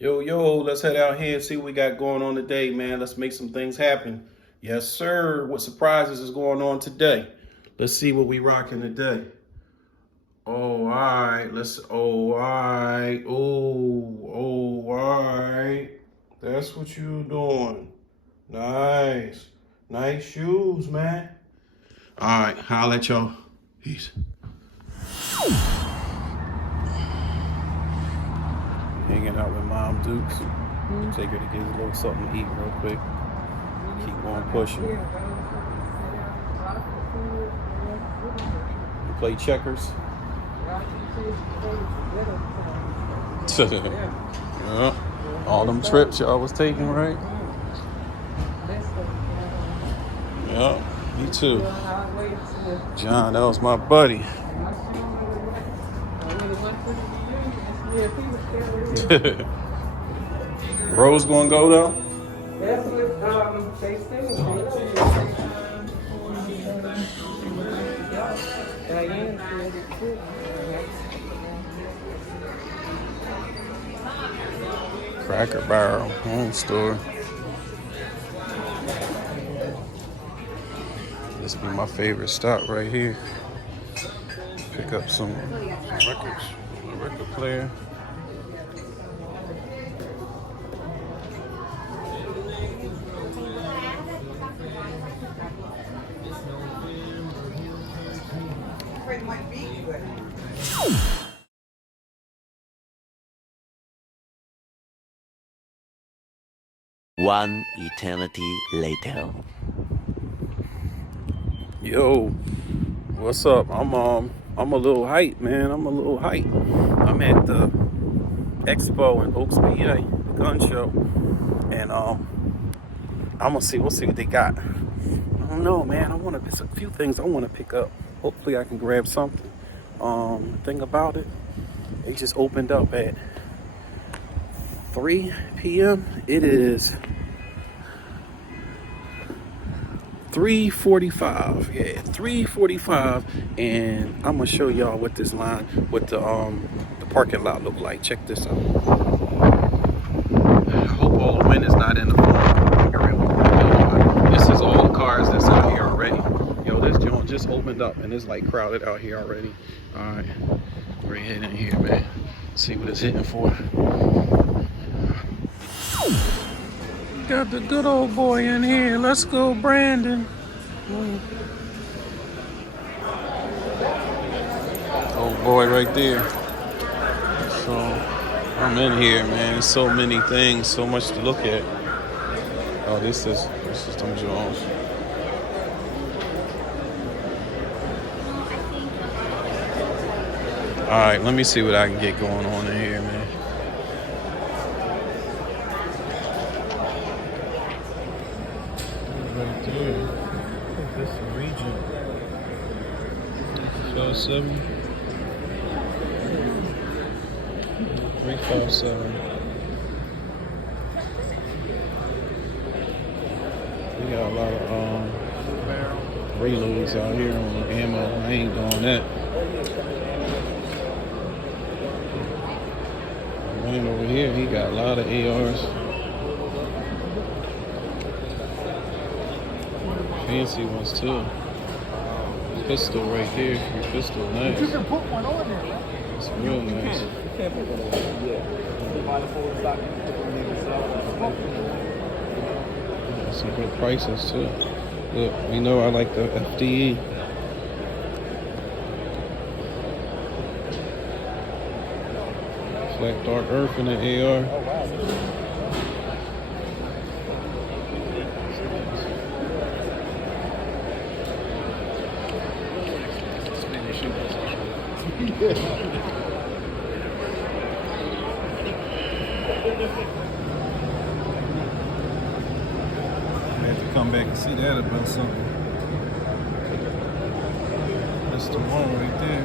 Yo, let's head out here and see what we got going on today, man. Let's make some things happen. Yes, sir. What surprises is going on today? Let's see what we rocking today. Oh, all right. All right. All right. That's what you doing. Nice. Nice shoes, man. All right. Holla at y'all. Peace. Hanging out with Mom Dukes. Take her to get a little something to eat real quick. Keep on pushing. You play checkers? Yeah. All them trips y'all was taking, right? Yeah, me too. John, that was my buddy. Rose gonna go though? That's what they say. Diane said it too. Cracker Barrel, home store. This be my favorite stop right here. Pick up some records, a record player. One eternity later. Yo, what's up? I'm a little hyped, man. I'm a little hyped. I'm at the Expo in Oaks, PA, gun show, and we'll see what they got. I don't know, man. There's a few things I want to pick up. Hopefully, I can grab something. Thing about it, they just opened up at 3 p.m. It is 3:45. Yeah, 3:45, and I'm gonna show y'all what this line, what the parking lot look like. Check this out. I hope all the wind is not in the phone. This is all the cars that's out here already. Yo, this joint just opened up and it's like crowded out here already. All right, we're heading in here, man. See what it's hitting for. Got the good old boy in here. Let's go, Brandon. Old boy right there. So I'm in here, man. There's so many things, so much to look at. Oh, this is them Jones. All right, let me see what I can get going on in here, man. Right there. This is Regent. 57. 357. We got a lot of reloads out here on the ammo. I ain't doing that. Man over here, he got a lot of ARs. Fancy ones too. Pistol right there. Your pistol, nice. You can put one on there. It's real nice. You can't put one on there. Got some good prices too. Look, you know I like the FDE. It's like Dark Earth in the AR. Oh, wow. I had to come back and see that about something. That's the one right there.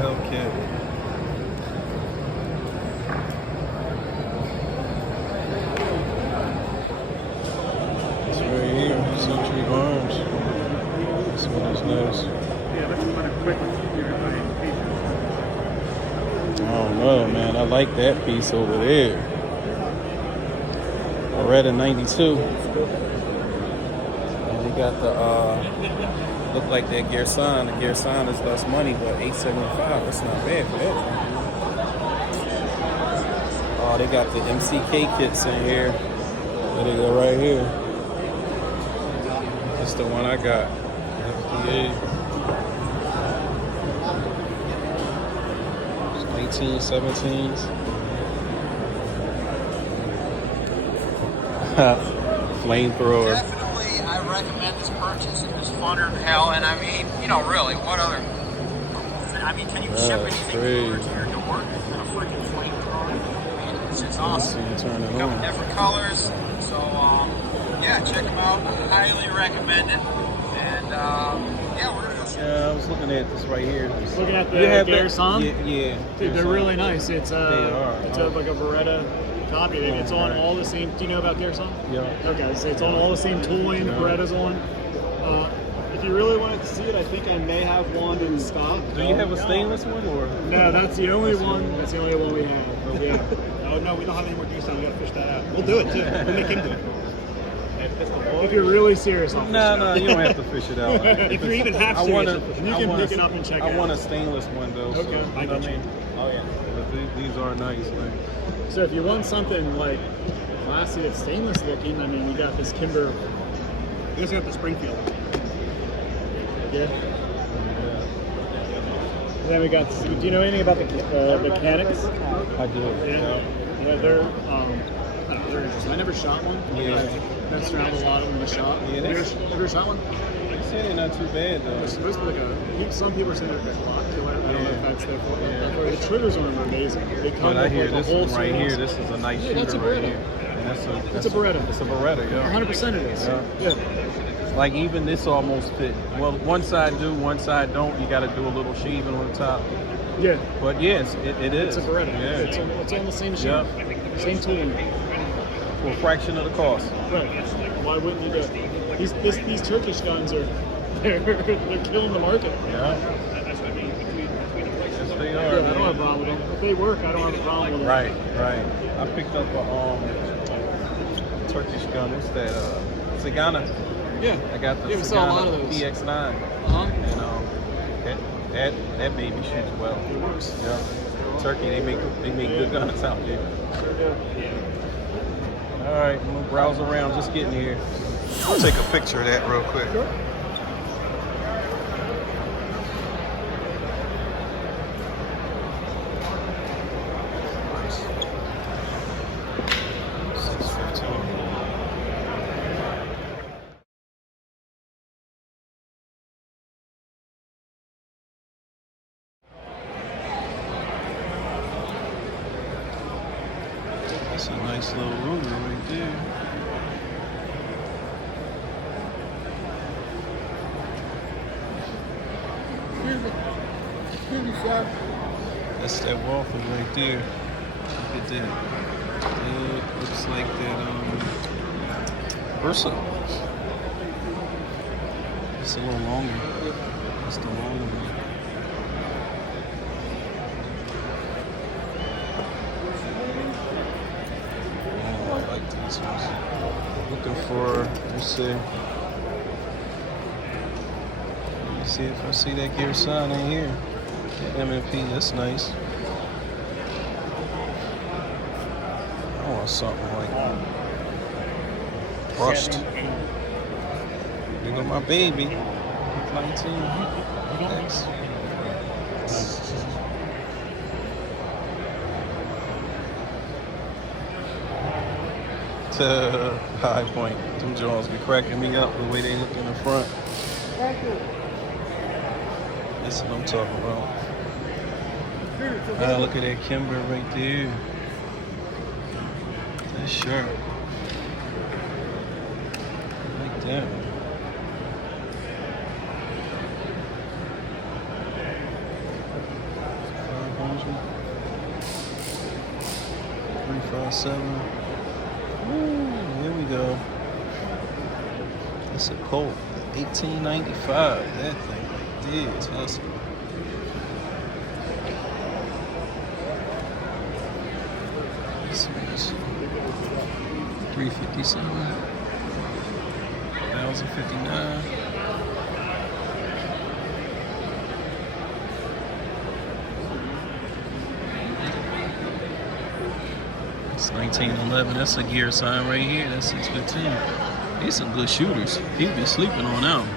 Hellcat. It's right here, Century Arms. This one is nice. Yeah, let's run a quick. don't know, man. I like that piece over there. Beretta 92. And they got the look like that Gerson. The Gerson is less money, but $875. That's not bad for that. Oh, they got the MCK kits in here. There they go right here. That's the one I got. FDA. 1917s. Flamethrower. Definitely, I recommend this purchase. It was funner than hell, and I mean, you know, really, what other? I mean, can you ship anything cooler to your door than a freaking flamethrower? I mean, it's just awesome. Turn it Couple on. different colors, so yeah, check them out. Highly recommend it. And yeah, we're gonna go. Yeah, I was looking at this right here. Looking at the You have that- Gerson? Yeah. Dude, they're really nice. It's are. it's like a Beretta copy. It's on right. all the same. Do you know about Gerson? Yeah. Okay, so it's on all the same tooling. Yeah. Beretta's on. If you really wanted to see it, I think I may have one in stock. Do you have a stainless one or? No, that's the only one. That's the only one we have. But yeah. Oh no, we don't have any more Gerson. We gotta fish that out. We'll do it too. We'll make him do it. If you're really serious, I'll fish it out. No, you don't have to fish it out. If you're even half serious, you can pick it up and check it out. I want a stainless one though. Okay, so, you I know what get I you. mean? Oh yeah. But these are nice. Man. So if you want something like classy that's stainless looking, I mean, we got this Kimber. We also got the Springfield. Yeah. And then we got. Do you know anything about the mechanics? I do. Yeah. They're. I don't know, they're interesting. I never shot one. Yeah. I messed around with a lot of them in the shop. Yeah, Have you ever shot one? They say they're not too bad though. It's supposed to be like some people are saying they're like lock killer. I don't know if that's their fault. Yeah. The triggers on them are amazing. They come But I with hear like a this whole one right series. here. This is a nice Yeah, shooter that's a right Beretta. here. And It's a Beretta. It's a Beretta, yeah. 100% it is. Yeah. Yeah. Like even this almost fit. Well, one side do, one side don't. You got to do a little shaving on the top. Yeah. But yes, it is. It's a Beretta. Yeah. It's on the same machine. Yeah. Same tooling. For a fraction of the cost. Right. Why wouldn't you do it? These Turkish guns are they're killing the market. Yeah. Yes, they are. Yeah, I don't have a problem with them. If they work, I don't have a problem with them. Right. I picked up a Turkish gun. What's that? Zagana. Yeah. I got the Yeah, we saw a lot of those. PX9. Uh-huh. And that baby shoots well. It works. Yeah. Turkey, they make good guns out there. Sure do. All right, I'm gonna browse around, just getting here. I'll take a picture of that real quick. Sure. That's a nice little Ruger right there. That's that waffle right there. Look at that. It looks like that Versa. It's a little longer. That's the longer one. Oh, I like these ones. Looking for, let's see if I see that gear sign in here. The M&P, that's nice. I want something like brushed. There go my baby. 19. Thanks. To High Point. Them Jones be cracking me up the way they look in the front. That's what I'm talking about. Ah, look at that Kimber right there. That's sharp. I like that. $357. Ooh, here we go. That's a Colt. $18.95. That thing right there is hustling. this? 357. 1059. It's 1911. That's a gear sign right here. That's 615. These some good shooters. People be sleeping on them.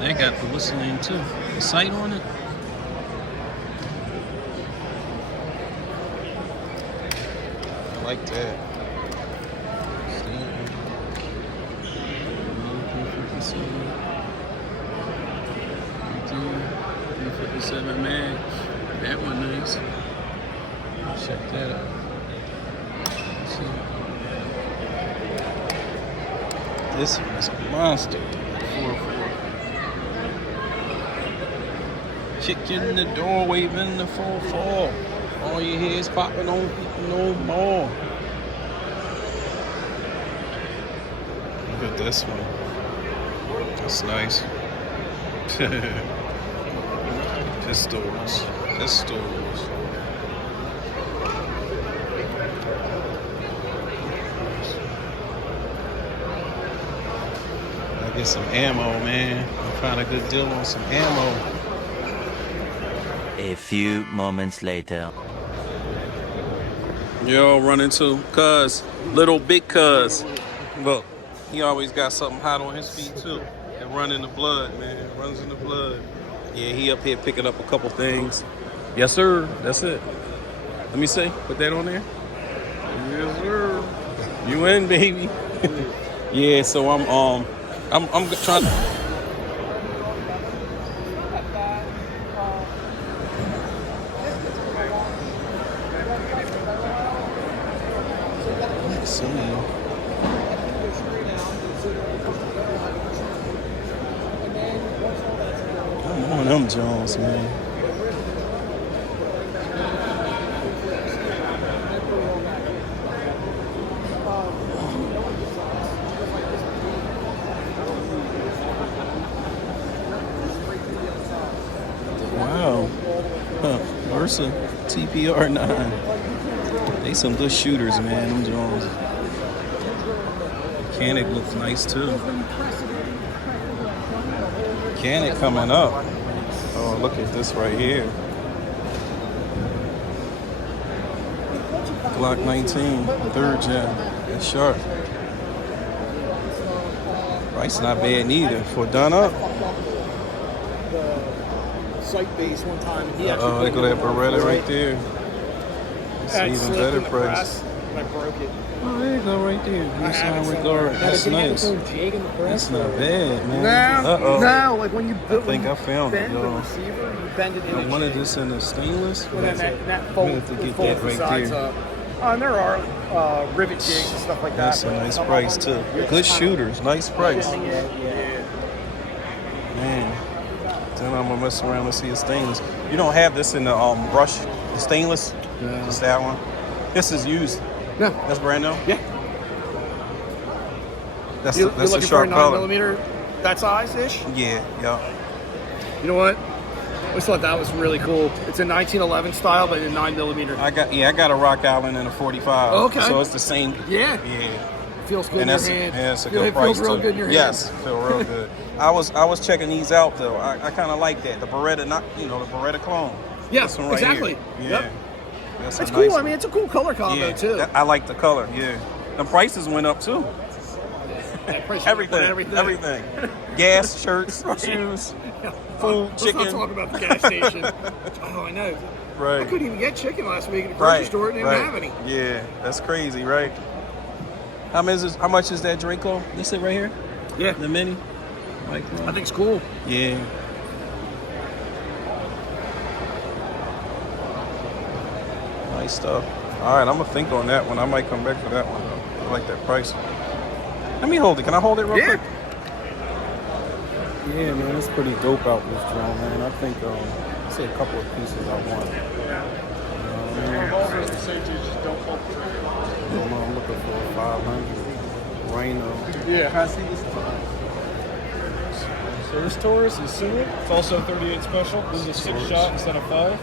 They got the whistling too. The sight on it. I like that. 357 man. That one nice. Check that out. Let's see. This one is a monster. 4-4. Chicken in the door waving the 4-4. All you hear is popping on no more. Look at this one. That's nice. Pistols. Gotta get some ammo, man. I found a good deal on some ammo. A few moments later. Yo, run into Cuz, little big Cuz. Look, he always got something hot on his feet too. It run in the blood, man. It runs in the blood. Yeah, he up here picking up a couple things. Yes, sir. That's it. Let me see. Put that on there. Yes, sir. You in, baby? Yeah. So I'm trying to. Let's see. I'm on them Jones, man. Wow. Huh. Versa TPR9. They some good shooters, man. Them Jones. Mechanic looks nice too. Mechanic coming up. Oh, look at this right here. Glock 19, 3rd gen. That's sharp. Price not bad neither. For done up. Site base one time. And he Oh, they go that Beretta right there. It's even better price. I broke it. Oh, there you go right there. Good sign regard. That's nice. That's not bad, man. No, like when you I think I found it, bend the y'all. receiver, you bend it in I wanted this in the stainless. Well, then that I'm fold, gonna have to get folds that the right sides there. up. And there are rivet jigs and stuff like that. That's a nice price too. Good shooters, nice price. Man, then I'm gonna mess around and see a stainless. You don't have this in the brush, the stainless? Yeah. Just that one. This is used. No. That's brand new. Yeah. That's You're a looking for a sharp 9 color. millimeter that size ish? Yeah, yeah. You know what? I always thought that was really cool. It's a 1911 style, but in 9 millimeter. I got a Rock Island and a 45. Okay. So it's the same. Yeah. Yeah. It feels good And in your that's hand. it's a It good price feels real too. good in your hand. Yes, feel real good. I was checking these out though. I kind of like that. The Beretta, the Beretta clone. Yeah, This one right exactly. Here. Yep. Yeah. That's It's a cool. nice I one. mean, it's a cool color combo Yeah, too. I like the color. Yeah. The prices went up too. That price- Everything. Gas, shirts, shoes, food, Let's chicken. not talk about the gas station. Oh, I know. I Right. couldn't even get chicken last week at the grocery store. It didn't have any. Yeah, that's crazy, right? How much is that Draco? This it right here? Yeah. The mini? I think it's cool. Yeah. Nice stuff. All right, I'm gonna think on that one. I might come back for that one though. I like that price. Let me hold it. Can I hold it real quick? Yeah, man, it's pretty dope out this drone, man. I think I see a couple of pieces I want. I'm looking for 500 Rhino. Yeah. So this Taurus is single. It's also 38 special. This is a 6 shot instead of 5.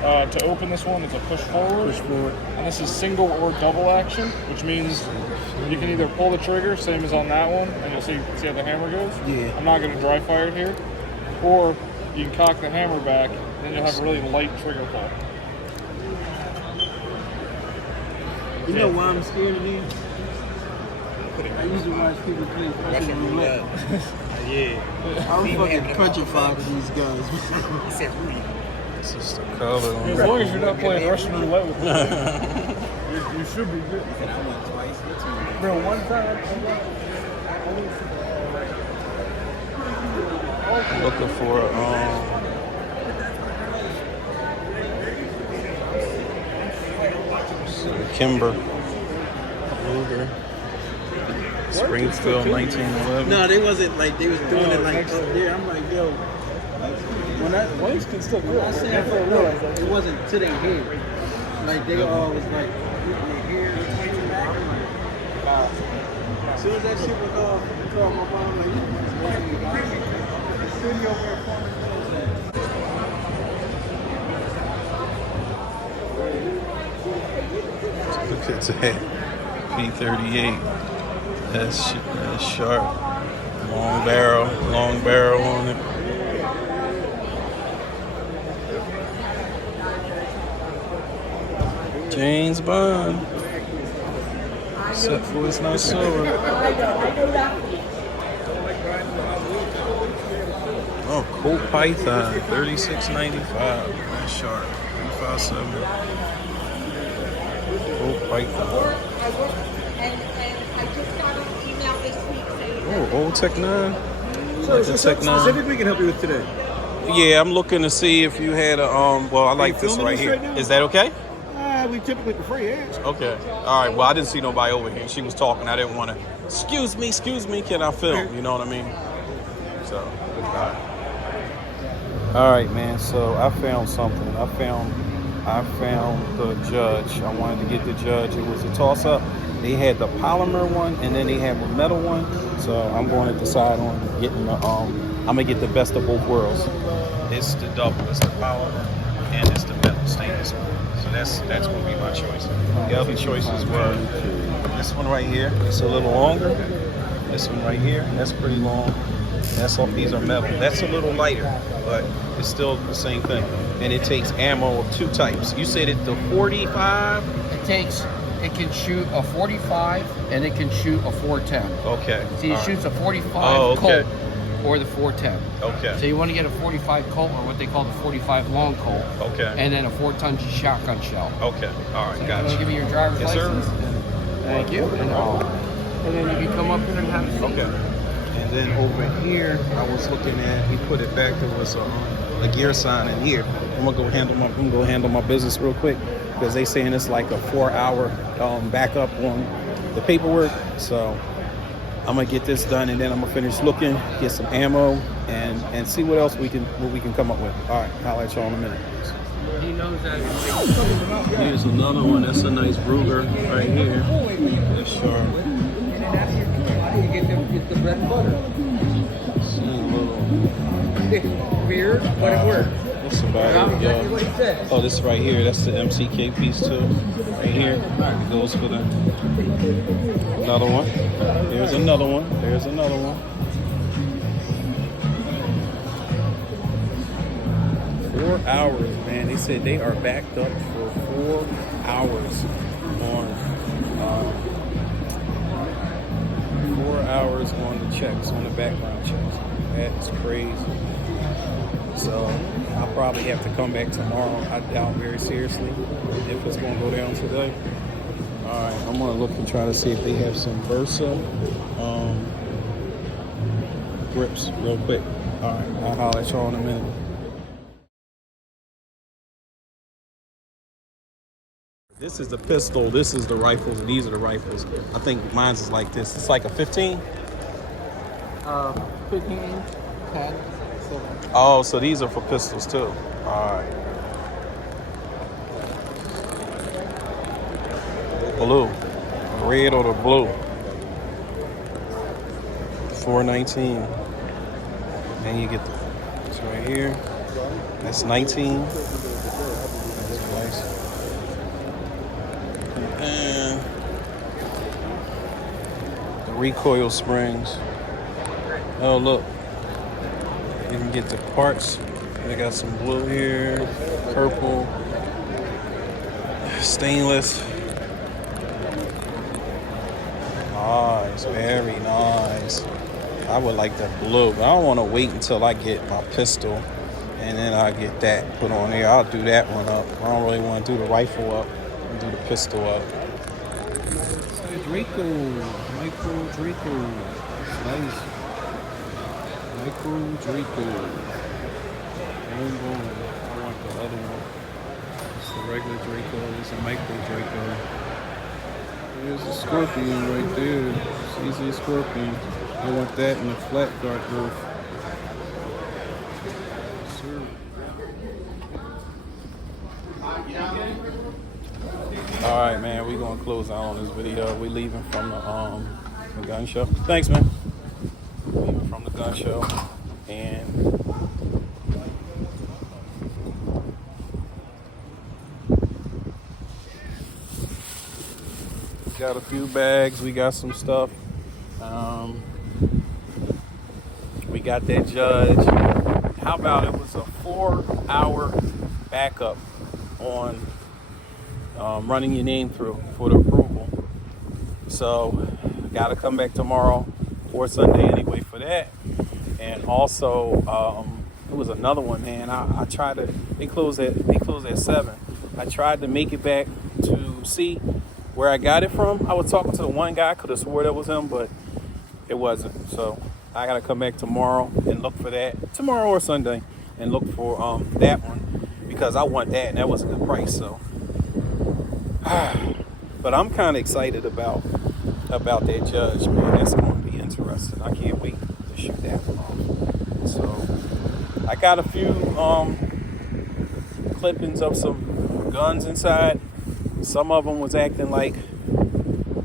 To open this one, it's a push forward. Push forward. And this is single or double action, which means you can either pull the trigger, same as on that one, and you'll see how the hammer goes. Yeah. I'm not going to dry fire it here. Or you can cock the hammer back, and then you'll have a really light trigger pull. You know why I'm scared of these? I used to watch people play Russian roulette. Yeah. I'm fucking petrified of these guys. He said Rudy. This is the color. As long as you're not playing Russian roulette with me, you should be good. I went twice. Bro, one time. Looking for Kimber Luger Springfield 1911. No, they wasn't like they was doing it like up there. I'm like, yo. When I Can still when I say I felt real, it wasn't to their head. Like they all was like putting their hair pointing back. I'm like, wow. As soon as that shit was off, I called my mom like, studio performance. Look at that. P38. That's sharp. Long barrel on it. James Bond. Except for it's not silver. Oh, Colt Python, $36.95. That's sharp. 357. Colt Python. Oh, old Tech 9. So, The Tech 9. specific we can help you with today. Yeah, I'm looking to see if you had a well, I like this filming right this here. right now? Is that okay? We typically prefer you ask. Okay. All right. Well, I didn't see nobody over here. She was talking. I didn't want to. Excuse me. Can I film? You know what I mean? So. All right, man. So I found something. I found the judge. I wanted to get the judge. It was a toss-up. They had the polymer one, and then they have a metal one. So I'm going to decide on getting the. I'm gonna get the best of both worlds. It's the double. It's the polymer, and it's the metal stainless one. So that's going to be my choice. The other choices were this one right here. It's a little longer. This one right here. That's pretty long. That's all. These are metal. That's a little lighter, but it's still the same thing. And it takes ammo of two types. You said it's the 45. It can shoot a 45 and it can shoot a 410. Okay. See, it all shoots a 45 Oh, okay. Colt or the 410. Okay. So you want to get a 45 Colt or what they call the 45 long Colt. Okay. And then a 4-ton shotgun shell. Okay. All right. So Gotcha. you give me your driver's Yes, sir. license. Thank you. And then you can come up here and have a seat. Okay. And then over here, I was looking at. We put it back. There was a gear sign in here. I'm gonna go handle my business real quick because they saying it's like a 4-hour backup on the paperwork. So I'm gonna get this done and then I'm gonna finish looking, get some ammo, and see what else we can come up with. All right, I'll let y'all in a minute. He knows that. Here's another one. That's a nice Ruger right here. That's sharp. You get the bread and butter. See a little. Weird, but it works. That's about it, Exactly what he said. Oh, this right here. That's the MCK piece too. Right here. It goes for the another one. There's another one. There's another one. 4 hours, man. They said they are backed up for 4 hours on 4 hours on the checks, on the background checks. That is crazy. So I'll probably have to come back tomorrow. I doubt very seriously if it's going to go down today. All right, I'm going to look and try to see if they have some Versa grips real quick. All right, I'll holler at y'all in a minute. This is the pistol, this is the rifles, and these are the rifles. I think mine's is like this. It's like a 15? 15, 10, 7. Oh, so these are for pistols too. All right. Blue. Red or the blue. $4.19. And you get this right here. That's 19. recoil springs. Oh, look. You can get the parts. They got some blue here, purple, stainless. Nice, very nice. I would like the blue, but I don't want to wait until I get my pistol and then I get that put on there. I'll do that one up. I don't really want to do the rifle up and do the pistol up. Draco, Micro Draco. Nice. Micro Draco. Boom, boom. I want the other one. It's the regular Draco. It's a Micro Draco. There's a Scorpion right there. It's easy as Scorpion. I want that in the flat guard roof. Sir. All right, man. We're gonna close out on this video. We're leaving from the gun show. Thanks, man. Leaving from the gun show, and got a few bags. We got some stuff. We got that judge. How about it was a 4-hour backup on running your name through for the approval. So got to come back tomorrow or Sunday anyway for that. And also it was another one, man. I tried to. They close at 7. I tried to make it back to see where I got it from. I was talking to the one guy. I could have swore that was him, but it wasn't. So I got to come back tomorrow and look for that. Tomorrow or Sunday. And look for that one. Because I want that. And that was a good price. So, but I'm kind of excited about that judge, man. That's going to be interesting. I can't wait to shoot that one off. So I got a few clippings of some guns inside. Some of them was acting like,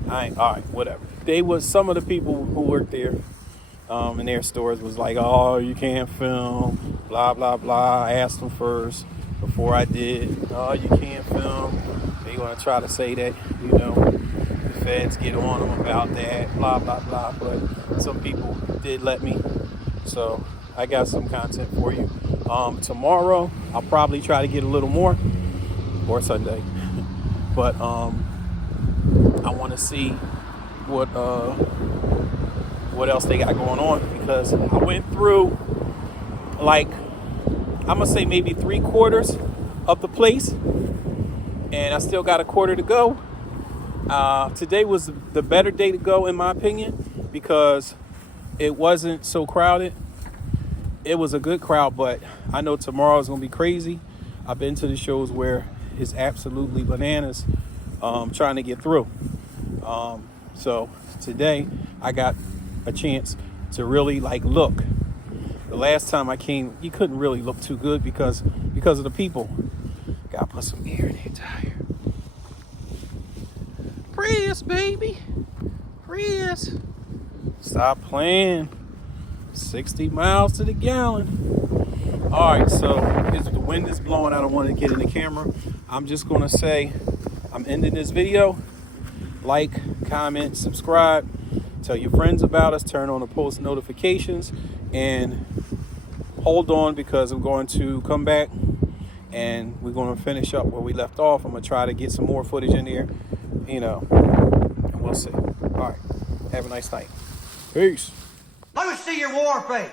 all right, whatever. They was, some of the people who worked there in their stores was like, oh, you can't film, blah, blah, blah. I asked them first before I did. Oh, you can't film. They gonna try to say that, the feds get on them about that, blah, blah, blah. But some people did let me. So I got some content for you. Tomorrow, I'll probably try to get a little more, or Sunday. But I want to see what else they got going on, because I went through, like, I'm gonna say maybe 3/4 of the place, and I still got a quarter to go. Today was the better day to go, in my opinion, because it wasn't so crowded. It was a good crowd, but I know tomorrow is gonna be crazy. I've been to the shows where it's absolutely bananas trying to get through. So today I got a chance to really look. The last time I came, you couldn't really look too good because of the people. Gotta put some air in that tire. Prius, baby. Prius. Stop playing. 60 miles to the gallon. All right, so the wind is blowing. I don't want to get in the camera. I'm just going to say I'm ending this video. Like, comment, subscribe. Tell your friends about us. Turn on the post notifications. And hold on, because I'm going to come back and we're going to finish up where we left off. I'm going to try to get some more footage in there, and we'll see. All right. Have a nice night. Peace. Let me see your war face.